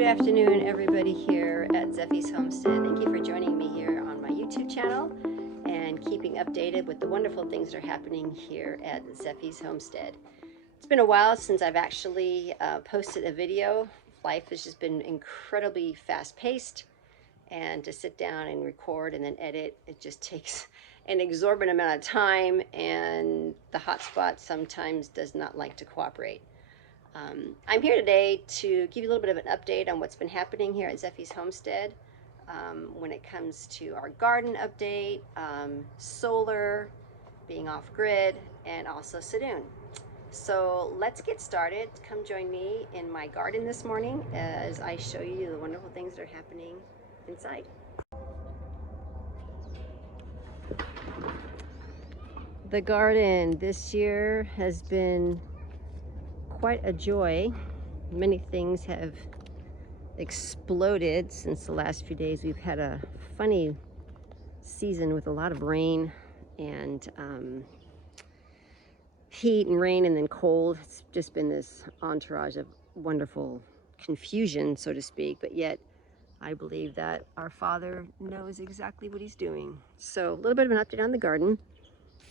Good afternoon, everybody here at Zephy's Homestead. Thank you for joining me here on my YouTube channel and keeping updated with the wonderful things that are happening here at Zephy's Homestead. It's been a while since I've actually posted a video. Life has just been incredibly fast-paced, and to sit down and record and then edit, it just takes an exorbitant amount of time, and the hotspot sometimes does not like to cooperate. I'm here today to give you a little bit of an update on what's been happening here at Zephy's Homestead when it comes to our garden update, solar, being off-grid, and also Serun. So let's get started. Come join me in my garden this morning as I show you the wonderful things that are happening inside. The garden this year has been quite a joy. Many things have exploded since the last few days. We've had a funny season with a lot of rain and heat and rain and then cold. It's just been this entourage of wonderful confusion, so to speak, but yet I believe that our Father knows exactly what he's doing. So a little bit of an update on the garden.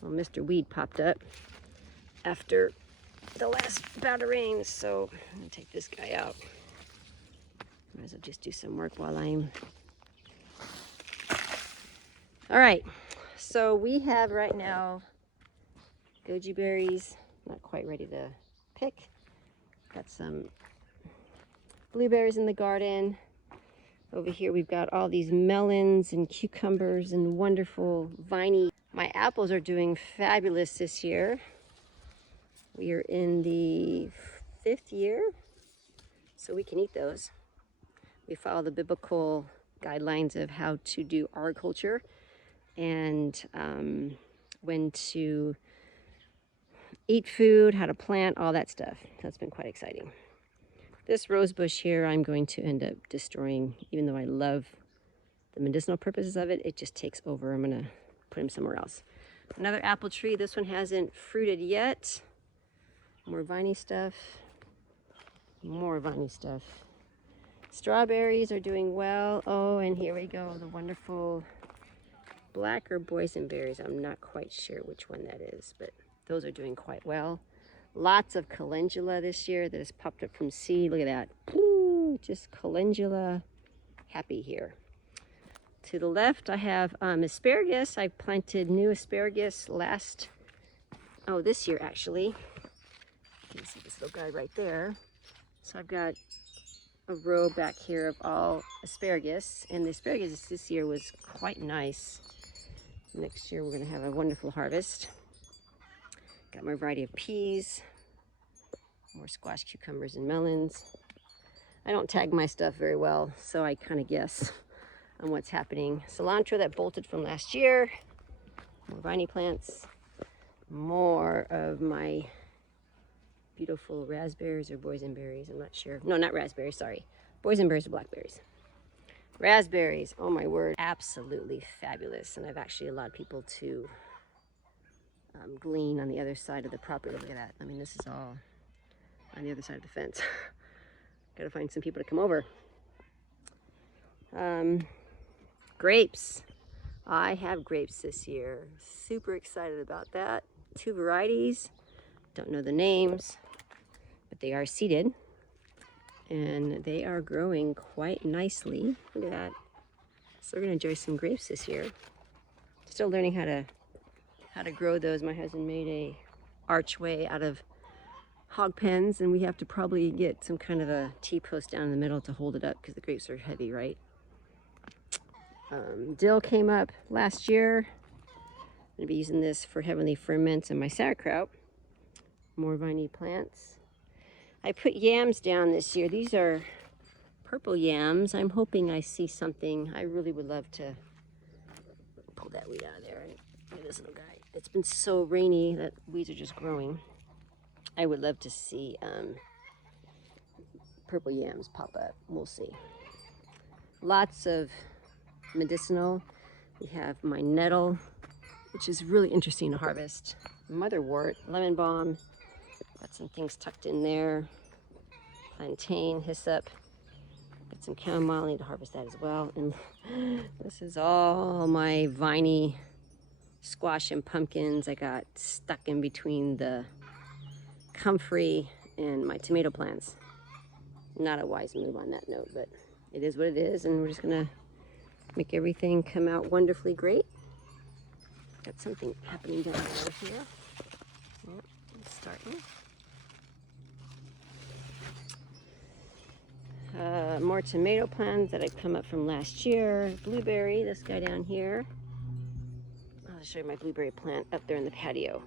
Well, Mr. Weed popped up after the last bout of rain, so I'm gonna take this guy out. Might as well just do some work while I'm... All right, so we have right now goji berries, not quite ready to pick. Got some blueberries in the garden. Over here we've got all these melons and cucumbers and wonderful viney. My apples are doing fabulous this year. We are in the 5th year, so we can eat those. We follow the biblical guidelines of how to do agriculture and when to eat food, how to plant, all that stuff. That's been quite exciting. This rose bush here, I'm going to end up destroying. Even though I love the medicinal purposes of it, it just takes over. I'm gonna put him somewhere else. Another apple tree. This one hasn't fruited yet. More viney stuff. More viney stuff. Strawberries are doing well. Oh, and here we go, the wonderful black or boysenberries. I'm not quite sure which one that is, but those are doing quite well. Lots of calendula this year that has popped up from seed. Look at that. Ooh, just calendula happy here. To the left, I have asparagus. I planted new asparagus this year actually. You can see this little guy right there. So I've got a row back here of all asparagus, and the asparagus this year was quite nice. Next year we're going to have a wonderful harvest. Got my variety of peas, more squash, cucumbers, and melons. I don't tag my stuff very well, so I kind of guess on what's happening. Cilantro that bolted from last year, more viney plants, more of my beautiful raspberries or boysenberries, I'm not sure. No, not raspberries, sorry. Boysenberries or blackberries. Raspberries, oh my word, absolutely fabulous. And I've actually allowed people to glean on the other side of the property. Look at that. I mean, this is all on the other side of the fence. Gotta find some people to come over. Grapes. I have grapes this year. Super excited about that. 2 varieties. Don't know the names, but they are seeded and they are growing quite nicely. Look at that. So we're gonna enjoy some grapes this year. Still learning how to grow those. My husband made a archway out of hog pens, and we have to probably get some kind of a T-post down in the middle to hold it up because the grapes are heavy, right? Dill came up last year. I'm gonna be using this for heavenly ferments and my sauerkraut. More viney plants. I put yams down this year. These are purple yams. I'm hoping I see something. I really would love to pull that weed out of there. Look at this little guy. It's been so rainy that weeds are just growing. I would love to see purple yams pop up. We'll see. Lots of medicinal. We have my nettle, which is really interesting to harvest. Motherwort, lemon balm. Got some things tucked in there. Plantain, hyssop. Got some chamomile, I need to harvest that as well. And this is all my viney squash and pumpkins. I got stuck in between the comfrey and my tomato plants. Not a wise move on that note, but it is what it is, and we're just gonna make everything come out wonderfully great. Got something happening down here. Yep, it's starting. More tomato plants that had come up from last year. Blueberry, this guy down here. I'll show you my blueberry plant up there in the patio.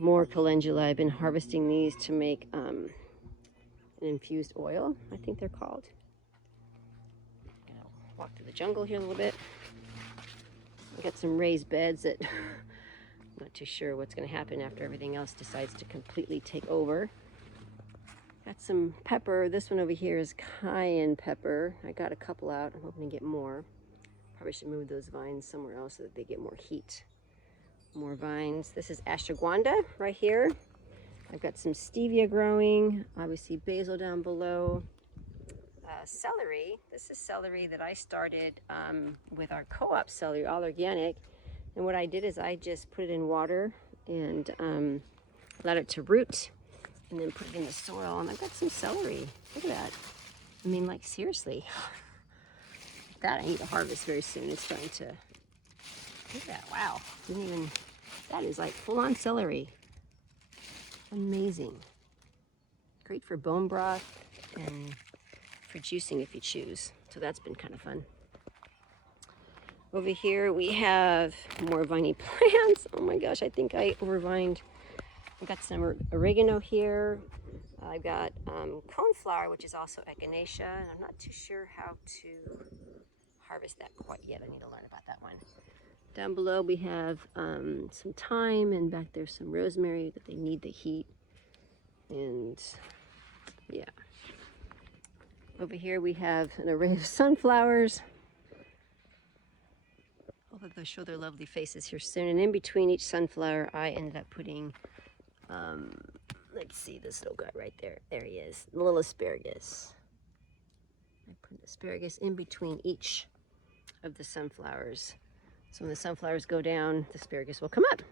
More calendula. I've been harvesting these to make an infused oil, I think they're called. I'm gonna walk through the jungle here a little bit. I got some raised beds that I'm not too sure what's going to happen after everything else decides to completely take over. Got some pepper. This one over here is cayenne pepper. I got a couple out. I'm hoping to get more. Probably should move those vines somewhere else so that they get more heat. More vines. This is ashwagandha right here. I've got some stevia growing. Obviously basil down below. Celery. This is celery that I started with our co-op celery, all organic. And what I did is I just put it in water and allowed it to root, and then put it in the soil. And I've got some celery. Look at that. I mean, like, seriously. That I need to harvest very soon. It's starting to, look at that. Wow. Didn't even, that is like full-on celery. Amazing. Great for bone broth and for juicing if you choose. So that's been kind of fun. Over here we have more viney plants. Oh my gosh, I think I overvined. I've got some oregano here. I've got coneflower, which is also echinacea, and I'm not too sure how to harvest that quite yet. I need to learn about that one. Down below we have some thyme, and back there's some rosemary, but they need the heat. And yeah. Over here we have an array of sunflowers. Hope they'll show their lovely faces here soon. And in between each sunflower, I ended up putting, let's see, this little guy right there. There he is, the little asparagus. I put asparagus in between each of the sunflowers. So when the sunflowers go down, the asparagus will come up.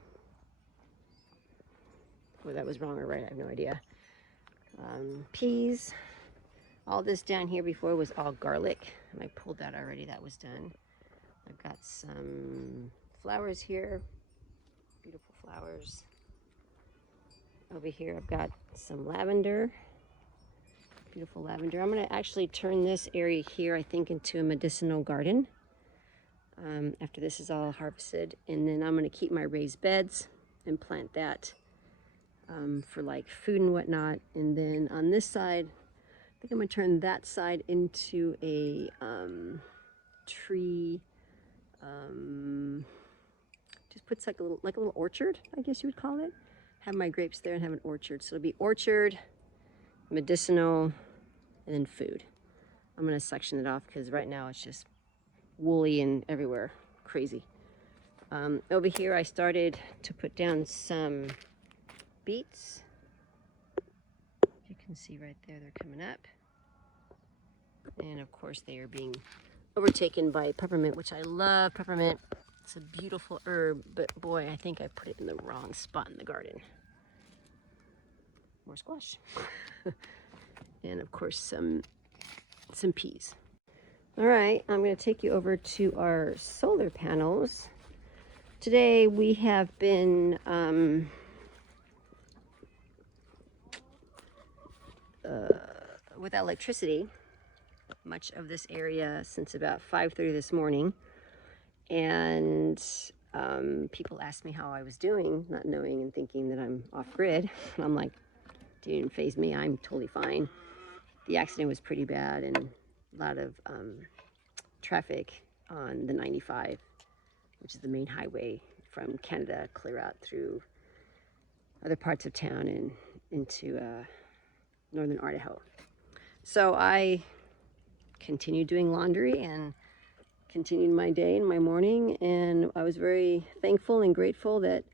Whether that was wrong or right, I have no idea. Peas. All this down here before was all garlic, and I pulled that already. That was done. I've got some flowers here, beautiful flowers. Over here I've got some lavender, beautiful lavender. I'm going to actually turn this area here, I think, into a medicinal garden after this is all harvested. And then I'm going to keep my raised beds and plant that for like food and whatnot. And then on this side, I think I'm going to turn that side into a tree. Just puts like a little orchard, I guess you would call it. Have my grapes there and have an orchard. So it'll be orchard, medicinal, and then food. I'm going to section it off because right now it's just woolly and everywhere. Crazy. Over here I started to put down some beets. You can see right there, they're coming up. And of course they are being overtaken by peppermint, which I love peppermint. It's a beautiful herb, but boy, I think I put it in the wrong spot in the garden. More squash. And of course some peas. All right, I'm going to take you over to our solar panels. Today we have been without electricity much of this area since about 5:30 this morning, and people asked me how I was doing, not knowing and thinking that I'm off grid. And I'm like, didn't faze me, I'm totally fine. The accident was pretty bad and a lot of traffic on the 95, which is the main highway from Canada clear out through other parts of town and into northern Idaho. So I continued doing laundry and continued my day and my morning, and I was very thankful and grateful that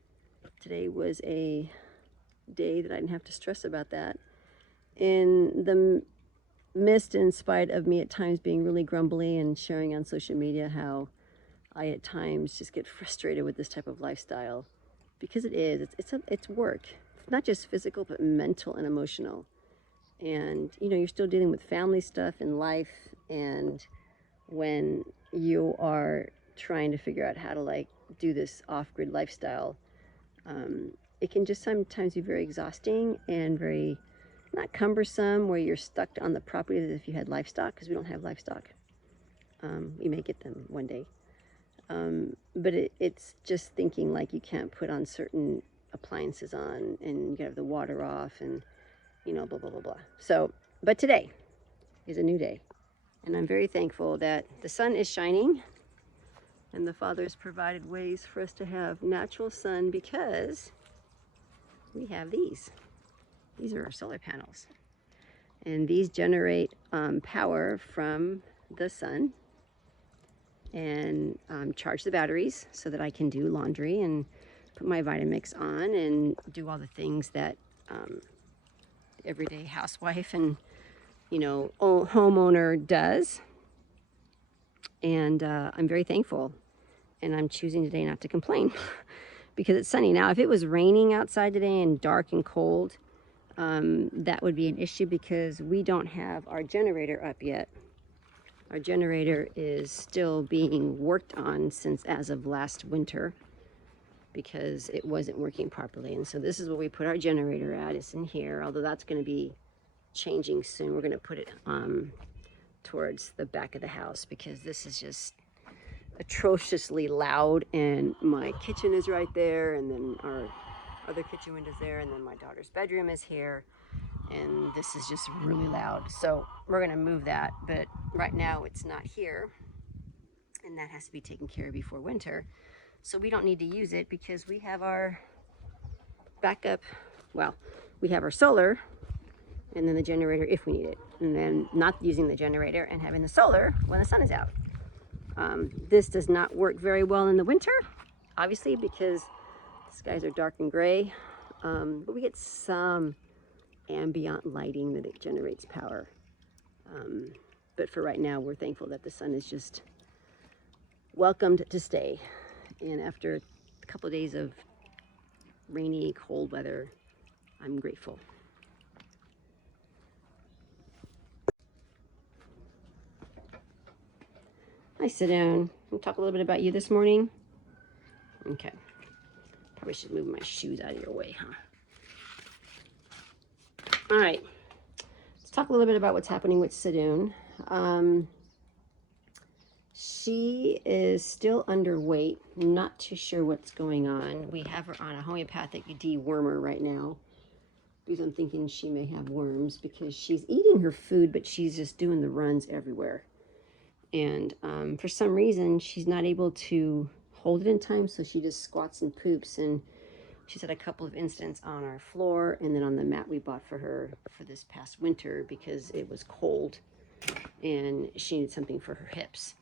today was a day that I didn't have to stress about that. In the missed in spite of me at times being really grumbly and sharing on social media how I at times just get frustrated with this type of lifestyle, because it's work. It's not just physical, but mental and emotional. And you know, you're still dealing with family stuff in life, and when you are trying to figure out how to like do this off-grid lifestyle, it can just sometimes be very exhausting and very not cumbersome, where you're stuck on the property as if you had livestock, because we don't have livestock. We may get them one day. But it's just thinking like you can't put on certain appliances on, and you gotta have the water off, and you know, blah, blah, blah, blah. So, but today is a new day. And I'm very thankful that the sun is shining and the Father has provided ways for us to have natural sun, because we have these. These are our solar panels. And these generate power from the sun, and charge the batteries so that I can do laundry and put my Vitamix on and do all the things that everyday housewife and, you know, homeowner does. And I'm very thankful, and I'm choosing today not to complain because it's sunny. Now, if it was raining outside today and dark and cold, that would be an issue, because we don't have our generator up yet. Our generator is still being worked on since as of last winter, because it wasn't working properly. And so this is where we put our generator at. It's in here, although that's going to be changing soon. We're going to put it towards the back of the house, because this is just atrociously loud, and my kitchen is right there, and then our other kitchen window's there, and then my daughter's bedroom is here, and this is just really loud. So we're going to move that, but right now it's not here, and that has to be taken care of before winter. So we don't need to use it, because we have our backup. Well, we have our solar, and then the generator if we need it, and then not using the generator and having the solar when the sun is out. This does not work very well in the winter, obviously, because the skies are dark and gray, but we get some ambient lighting that it generates power. But for right now, we're thankful that the sun is just welcomed to stay. And after a couple of days of rainy, cold weather, I'm grateful. Hi, Serun. We'll talk a little bit about you this morning. Okay. Probably should move my shoes out of your way, huh? All right. Let's talk a little bit about what's happening with Serun. She is still underweight. Not too sure what's going on. We have her on a homeopathic dewormer right now, because I'm thinking she may have worms, because she's eating her food, but she's just doing the runs everywhere. And for some reason, she's not able to hold it in time, so she just squats and poops. And she's had a couple of incidents on our floor, and then on the mat we bought for her for this past winter, because it was cold and she needed something for her hips.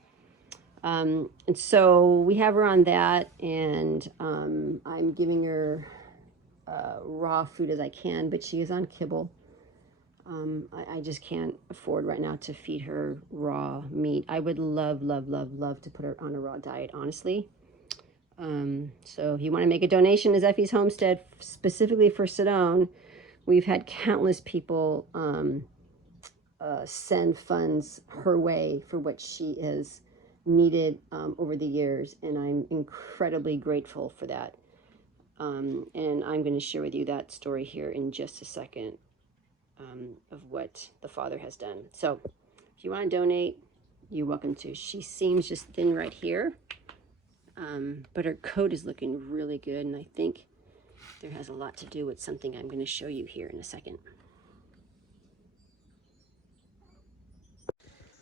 And so we have her on that, and I'm giving her raw food as I can, but she is on kibble. I just can't afford right now to feed her raw meat. I would love, love, love, love to put her on a raw diet, honestly. So if you want to make a donation to Zephy's Homestead, specifically for Serun, we've had countless people send funds her way for what she has needed over the years, and I'm incredibly grateful for that. And I'm going to share with you that story here in just a second. Of what the Father has done. So if you want to donate, you're welcome to. She seems just thin right here, but her coat is looking really good, and I think there has a lot to do with something I'm going to show you here in a second.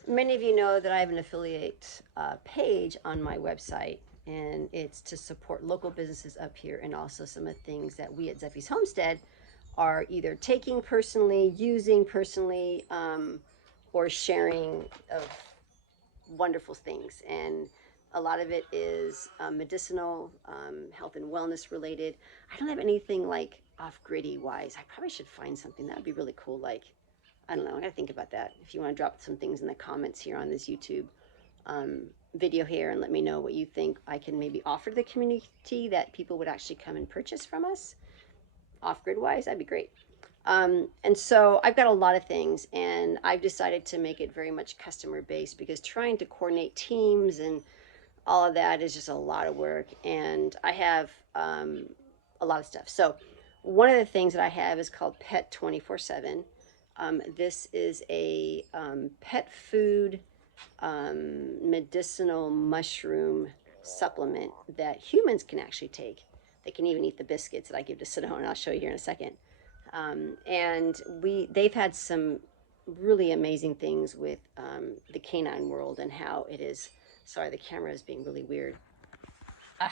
Many of you know that I have an affiliate page on my website, and it's to support local businesses up here, and also some of the things that we at Zephy's Homestead are either taking personally, using personally, or sharing of wonderful things. And a lot of it is medicinal, health and wellness related. I don't have anything like off-griddy wise. I probably should find something that would be really cool, like I don't know. I gotta think about that. If you want to drop some things in the comments here on this YouTube video here and let me know what you think I can maybe offer to the community that people would actually come and purchase from us off-grid wise, that'd be great. And so I've got a lot of things, and I've decided to make it very much customer based because trying to coordinate teams and all of that is just a lot of work, and I have a lot of stuff. So one of the things that I have is called Pet247. This is a pet food medicinal mushroom supplement that humans can actually take. They can even eat the biscuits that I give to Sedona, and I'll show you here in a second. And they've had some really amazing things with the canine world and how it is. Sorry, the camera is being really weird. I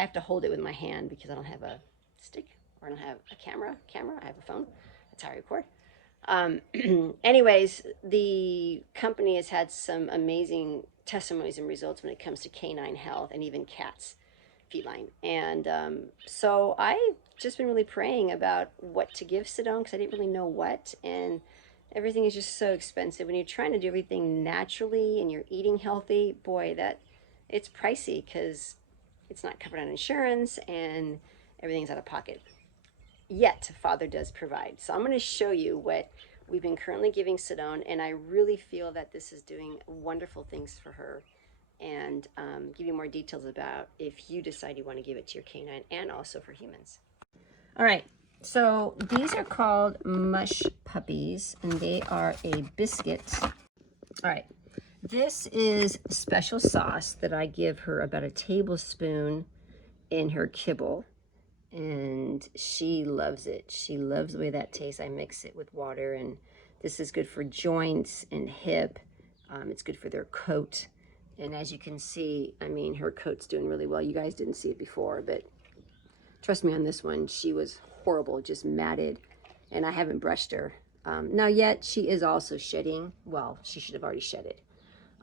have to hold it with my hand because I don't have a stick or I don't have a camera. I have a phone. That's how I record. Anyways, the company has had some amazing testimonies and results when it comes to canine health and even cats, feline. And so I've just been really praying about what to give Sedona because I didn't really know what. And everything is just so expensive. When you're trying to do everything naturally and you're eating healthy, boy, it's pricey because it's not covered on insurance and everything's out of pocket. Yet Father does provide. So I'm going to show you what we've been currently giving Sedona, and I really feel that this is doing wonderful things for her, and give you more details about if you decide you want to give it to your canine and also for humans. All right, so these are called Mush Puppies, and they are a biscuit. All right, this is special sauce that I give her about a tablespoon in her kibble. And she loves it. She loves the way that tastes. I mix it with water, and this is good for joints and hip. It's good for their coat. And as you can see, I mean, her coat's doing really well. You guys didn't see it before, but trust me on this one, she was horrible, just matted, and I haven't brushed her. Now yet, she is also shedding. Well, she should have already shedded,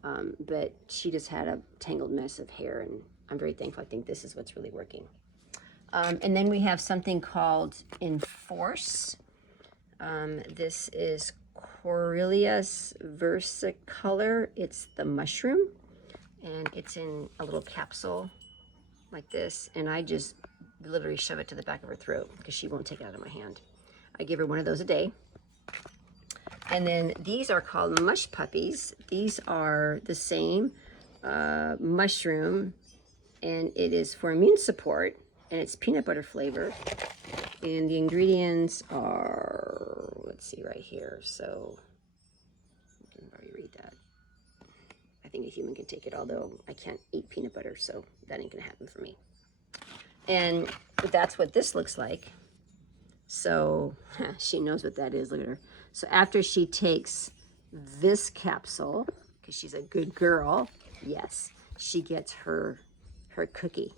but she just had a tangled mess of hair, and I'm very thankful. I think this is what's really working. And then we have something called Enforce. This is Coryllius versicolor. It's the mushroom, and it's in a little capsule like this. And I just literally shove it to the back of her throat because she won't take it out of my hand. I give her one of those a day. And then these are called Mush Puppies. These are the same mushroom, and it is for immune support. And it's peanut butter flavor, and the ingredients are, let's see right here, so you can already read that. I think a human can take it, although I can't eat peanut butter, so that ain't gonna happen for me. And that's what this looks like. So she knows what that is. Look at her. So after she takes this capsule, because she's a good girl, yes, she gets her cookie.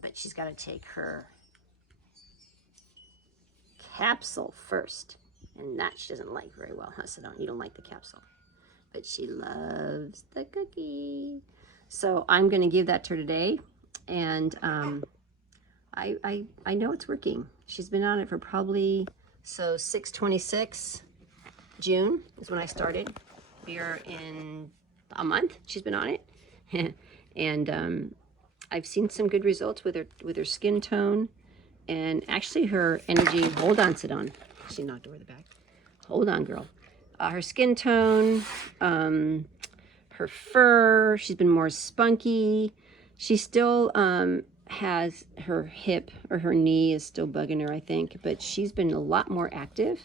But she's got to take her capsule first, and that she doesn't like very well, huh, Sedona? You don't like the capsule, but she loves the cookie. So I'm going to give that to her today, and I know it's working. She's been on it for probably, so 6/26 June is when I started. We're in a month she's been on it. And I've seen some good results with her skin tone, and actually her energy. Hold on, Sedona. She knocked over the back. Hold on, girl. Her skin tone, her fur. She's been more spunky. She still has her hip or her knee is still bugging her, I think, but she's been a lot more active,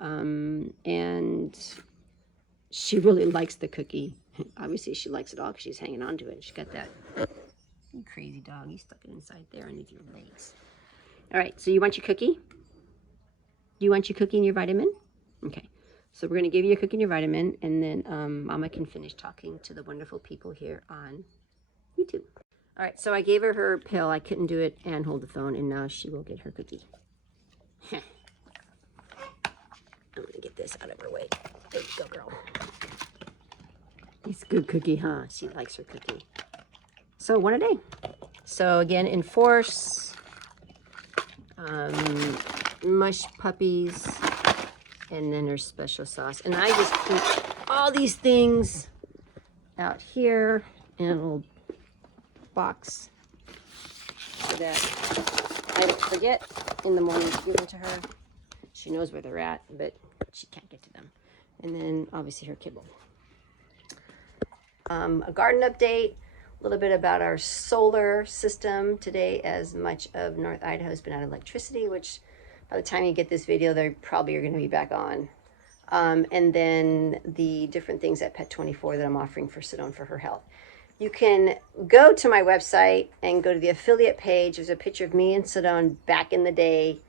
and she really likes the cookie. Obviously, she likes it all because she's hanging on to it. She got that. You crazy dog, you stuck it inside there underneath your legs. All right, so you want your cookie? Do you want your cookie and your vitamin? Okay, so we're gonna give you a cookie and your vitamin, and then Mama can finish talking to the wonderful people here on YouTube. All right, so I gave her pill. I couldn't do it and hold the phone, and now she will get her cookie. I'm gonna get this out of her way. There you go, girl. It's a good cookie, huh? She likes her cookie. So one a day. So again, Enforce, Mush Puppies, and then her special sauce. And I just keep all these things out here in a little box so that I don't forget in the morning to give them to her. She knows where they're at, but she can't get to them. And then obviously her kibble. A garden update, a little bit about our solar system today, as much of North Idaho has been out of electricity, which by the time you get this video, they probably are going to be back on. And then the different things at Pet247 that I'm offering for Serun for her health. You can go to my website and go to the affiliate page. There's a picture of me and Serun back in the day.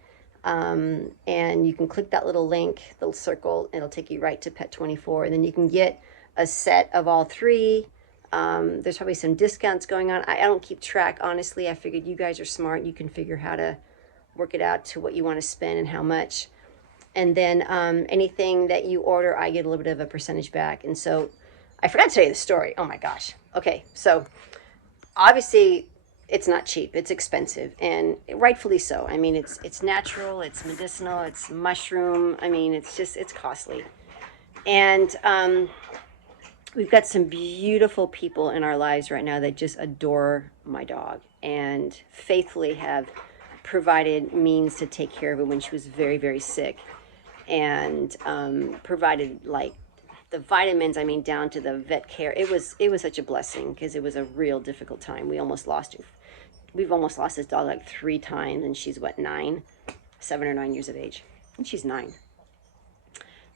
And you can click that little link, the little circle, and it'll take you right to Pet247. And then you can get a set of all three. There's probably some discounts going on. I don't keep track, honestly. I figured you guys are smart. You can figure how to work it out to what you want to spend and how much. And then anything that you order, I get a little bit of a percentage back. And so I forgot to tell you the story. Oh my gosh. Okay, so obviously it's not cheap. It's expensive, and rightfully so. I mean, it's natural, it's medicinal, it's mushroom. I mean, it's costly. And we've got some beautiful people in our lives right now that just adore my dog and faithfully have provided means to take care of her when she was very, very sick, and provided like the vitamins, I mean, down to the vet care. It was such a blessing because it was a real difficult time. We've almost lost this dog like 3 times, and she's what, 7 or 9 years of age, and she's 9.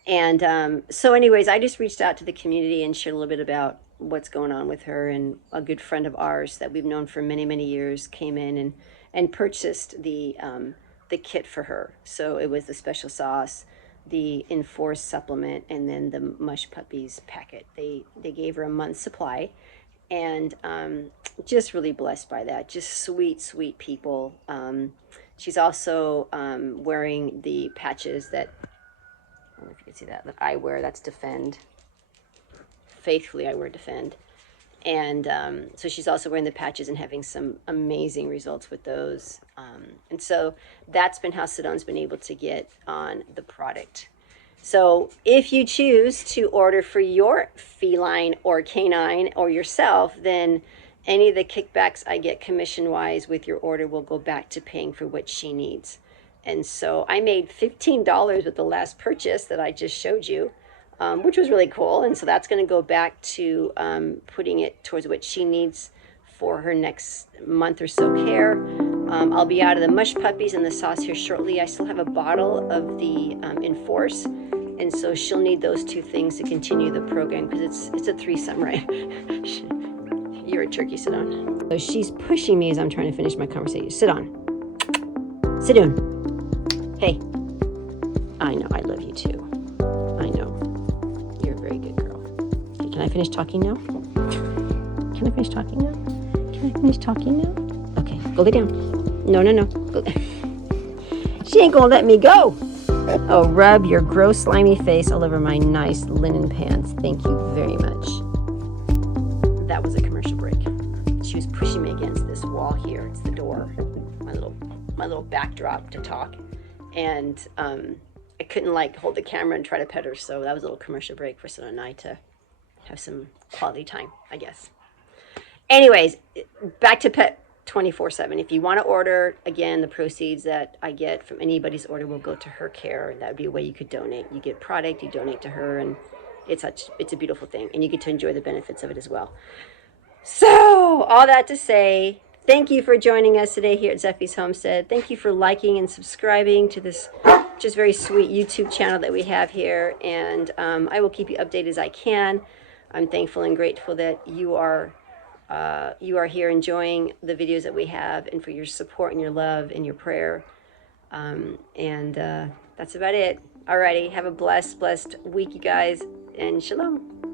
And so anyways, I just reached out to the community and shared a little bit about what's going on with her. And a good friend of ours that we've known for many, many years came in and purchased the kit for her. So it was the special sauce, the Enforce supplement, and then the Mush Puppies packet. They gave her a month's supply, and just really blessed by that. Just sweet, sweet people. She's also wearing the patches that, I don't know if you can see that I wear. That's Defend. Faithfully, I wear Defend. And so she's also wearing the patches and having some amazing results with those. And so that's been how Serun's been able to get on the product. So if you choose to order for your feline or canine or yourself, then any of the kickbacks I get commission-wise with your order will go back to paying for what she needs. And so I made $15 with the last purchase that I just showed you, which was really cool. And so that's going to go back to putting it towards what she needs for her next month or so care. I'll be out of the Mush Puppies and the sauce here shortly. I still have a bottle of the Enforce, and so she'll need those 2 things to continue the program, because it's a threesome, right? You're a turkey, sit on. So she's pushing me as I'm trying to finish my conversation. Sit on. Sit down. Hey, I know, I love you too. I know. You're a very good girl. Okay, can I finish talking now? Can I finish talking now? Can I finish talking now? Okay, go lay down. No. Go. She ain't gonna let me go. Oh, rub your gross slimy face all over my nice linen pants. Thank you very much. That was a commercial break. She was pushing me against this wall here. It's the door. My little backdrop to talk. And I couldn't like hold the camera and try to pet her, so that was a little commercial break for Serun and I to have some quality time, I guess. Anyways, back to Pet247. If you want to order, again, the proceeds that I get from anybody's order will go to her care. That would be a way you could donate. You get product, you donate to her, and it's a beautiful thing, and you get to enjoy the benefits of it as well. So all that to say, thank you for joining us today here at Zephy's Homestead. Thank you for liking and subscribing to this just very sweet YouTube channel that we have here. And I will keep you updated as I can. I'm thankful and grateful that you are here enjoying the videos that we have, and for your support and your love and your prayer. That's about it. Alrighty, have a blessed week, you guys, and shalom.